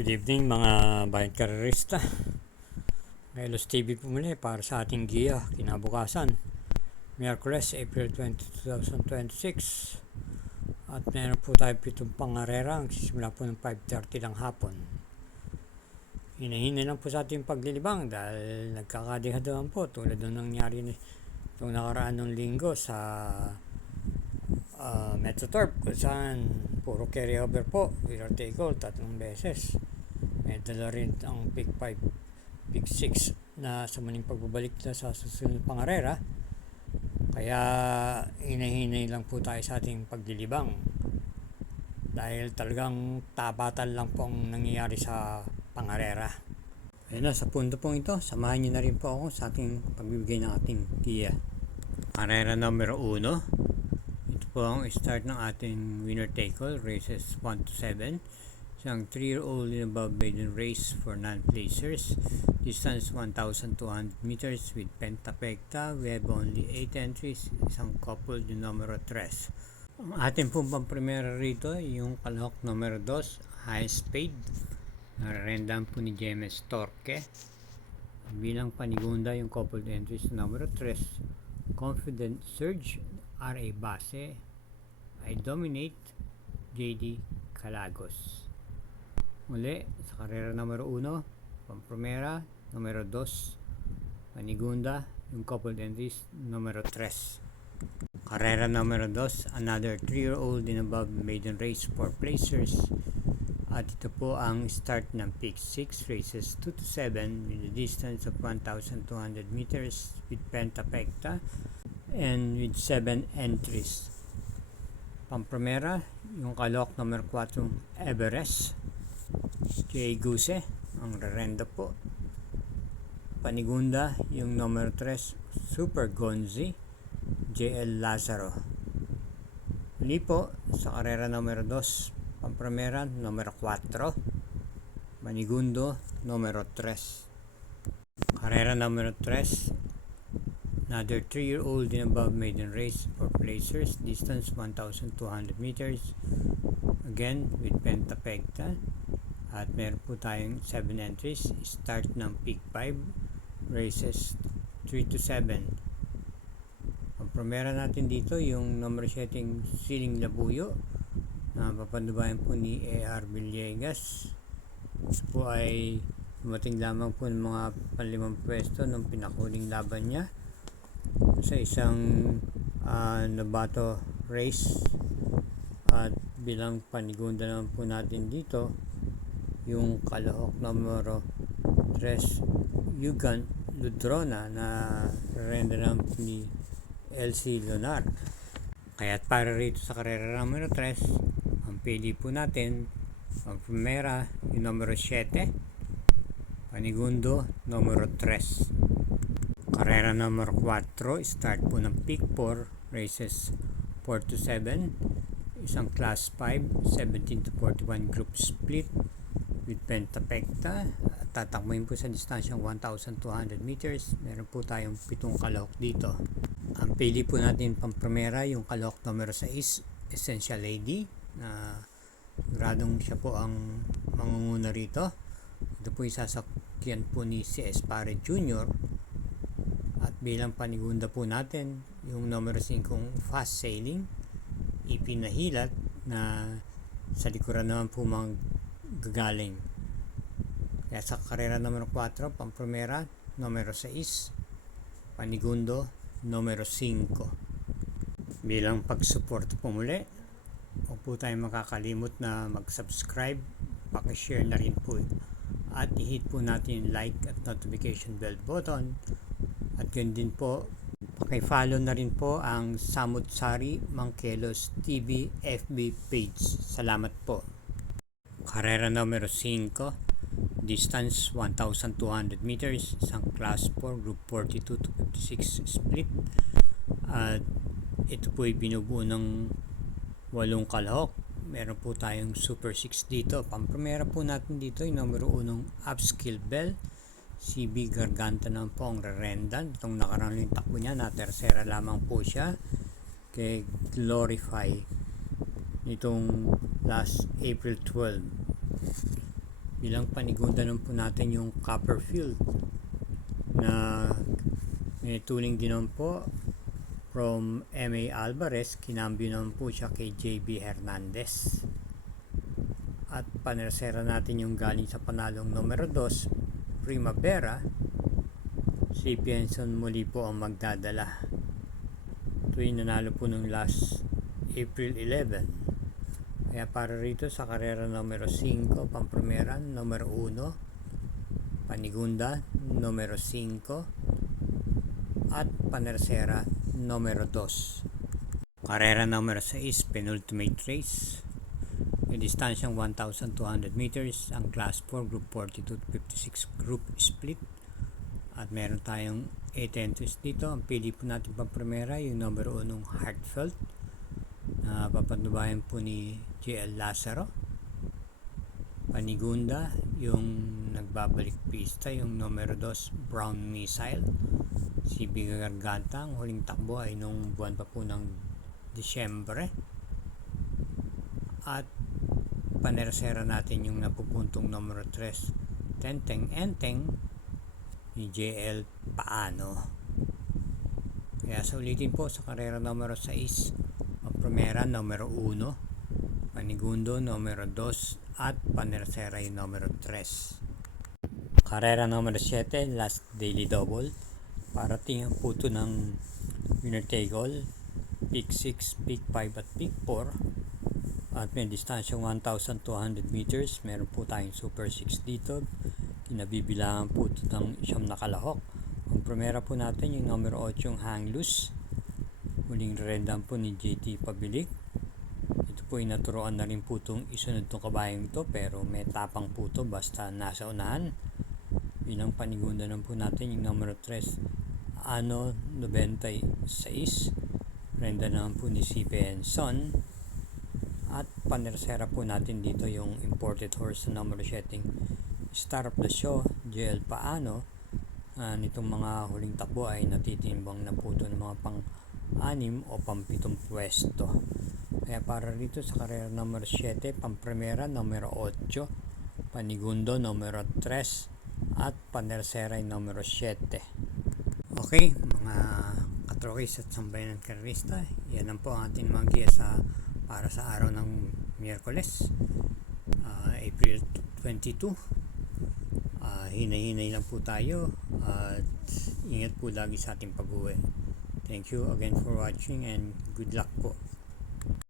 Good evening mga bayan karerista. Melos TV po muli para sa ating giya kinabukasan. Miyerkules, April 20, 2026. At meron po tayo pitong pangarera. Ang sisimula po ng 5:30 ng hapon. Hinahinay lang po sa ating paglilibang dahil nagkakadihaduhan po tulad ng nangyari itong nakaraan ng linggo sa Metroturf kung saan puro carry over po, winner take all 3 beses. May dala rin ang pick 5, pick 6 na sa muling pagbabalik na sa susunod pangarera. Kaya hinahinay lang po tayo sa ating paglilibang dahil talagang tabatan lang po ang nangyayari sa pangarera. Ayun na, sa punto pong ito, samahan niyo na rin po ako sa ating pagbibigay ng ating giya. Pangarera numero 1. Po ang start ng ating winner take all races 1 to 7. Isang 3-year-old and above maiden race for non-placers, distance 1,200 meters with pentapecta. We have only 8 entries, isang couple yung numero 3. Ang ating pong pampremera rito yung kalahok numero 2, highest paid, nararendang po ni James Torque. Bilang panigunda yung couple entries numero 3, Confident Surge, R.A. Base, I Dominate, J.D. Calagos. Muli, sa karera numero 1, pampromera, numero 2, panigunda, yung coupled entries, numero 3. Karera numero 2, another 3-year-old and above maiden race for placers. At ito po ang start ng pick 6 races 2 to 7 with a distance of 1,200 meters with pentapecta and with 7 entries. Pampromera, yung kalok number 4, Everest, J. Guse, ang rerenda po. Panigunda, yung number 3, Super Gonzi, J.L. Lazaro. Uli po, sa karera numero 2, pampromera, numero 4, Manigundo, numero 3. Karera numero 3, another 3-year-old and above maiden race for placers, distance 1,200 meters, again with pentapecta. At meron po tayong 7 entries, start ng pick 5 races 3 to 7. Ang promera natin dito yung number 7 Siling Labuyo na papandubayan po ni A.R. Villegas. Ito po ay dumating lamang po ng mga panlimang pwesto ng pinakuling laban niya sa isang Novato race. At bilang panigunda naman po natin dito yung kalahok numero 3, Yugan Ludrona na render naman ni LC Lunar. Kaya't para rito sa karera numero 3, ang pili po natin ang primera yung numero 7, panigundo numero 3. Karera number 4, start po ng pick 4, races 4 to 7, isang class 5, 17 to 41 group split with pentapecta. Tatakbuhin po sa distansyang 1,200 meters. Meron po tayong 7 kalahok dito. Ang pili po natin pampromera yung kalahok numero 6, Essential Lady, na gradong siya po ang mangunguna rito. Ito po isasakyan po ni C.S. Pare Jr. At bilang panigunda po natin yung numero 5 Fast Sailing, ipinahilat na sa likuran naman po gagaling. Kaya sa karera numero 4, pampromera numero 6, panigundo numero 5. Bilang pagsuporta po muli, huwag po tayong makakalimot na mag-subscribe, pakishare na rin po at i-hit po natin yung like at notification bell button. At yun din po, paki-follow na rin po ang Samut Sari Mangkelos TV FB page. Salamat po. Karera numero 5, distance 1,200 meters, isang class 4, group 42 to 56 split. At ito po ay binubuo ng 8 kalahok. Meron po tayong Super 6 dito. Pampromera po natin dito yung numero 1 Upskill Bell, CB Garganta naman po ang rerendan. Itong nakarang yung takbo niya na tersera lamang po siya kay Glorify nitong last April 12. Bilang panigunda naman po natin yung Copperfield na may tuling din naman po from M.A. Alvarez, kinambyo naman po siya kay J.B. Hernandez. At panersera natin yung galing sa panalong numero 2, Primavera. Si Benson muli po ang magdadala. Tuwing nanalo po ng last April 11. Kaya para rito sa karera numero 5, Pamprimera, numero 1, Panigunda, numero 5, at Panersera, numero 2. Karera numero 6, penultimate race. May distansyang 1,200 meters, ang class 4, group 42 to 56 group split. At meron tayong 8 entries dito. Ang pili po natin Pamprimera, yung numero 1, Heartfelt, na papandubayan po ni J.L. Lazaro. Panigunda, yung nagbabalik pista, yung numero 2, Brown Missile. Si Biga Garganta, ang huling takbo ay nung buwan pa po ng Disyembre. At panersera natin yung napupuntong numero 3, Tenteng Enteng, ni J.L. Paano. Kaya sa ulitin po, sa karera numero 6, Pamprimera, numero 1, Panigundo, numero 2, at Panersera, yung numero 3. Karera numero 7, last daily double. Parating ang puto ng winner take all, peak 6, peak 5, at peak 4. At may distansyang 1,200 meters. Meron po tayong super 6 dito. Kinabibilangan po ito ng siyam na kalahok. Ang primera po natin yung numero 8, yung Hang Loose. Muling rendan po ni JT Pabilik. Ito po yung naturoan na rin po itong isunod itong kabayang ito, pero may tapang po ito basta nasa unahan. Bilang panigunda naman po natin yung numero 3, Ano 96. Renda naman po ni C. Benson. At panersera po natin dito yung imported horse na numero 7, Star of the Show, JL Paano. Nitong mga huling takbo ay natitimbang na po ito ng mga pang-6 o pang-7 pwesto. Kaya para rito sa karera numero 7, Pamprimera, numero 8, Panigundo, numero 3, at Panersera, numero 7. Okay, mga katrokis at sambayan ng karerista, yan lang po ang ating mga giya para sa araw ng Miyerkules, April 22. Hinay-hinay lang po tayo at ingat po lagi sa ating pag-uwi. Thank you again for watching and good luck po.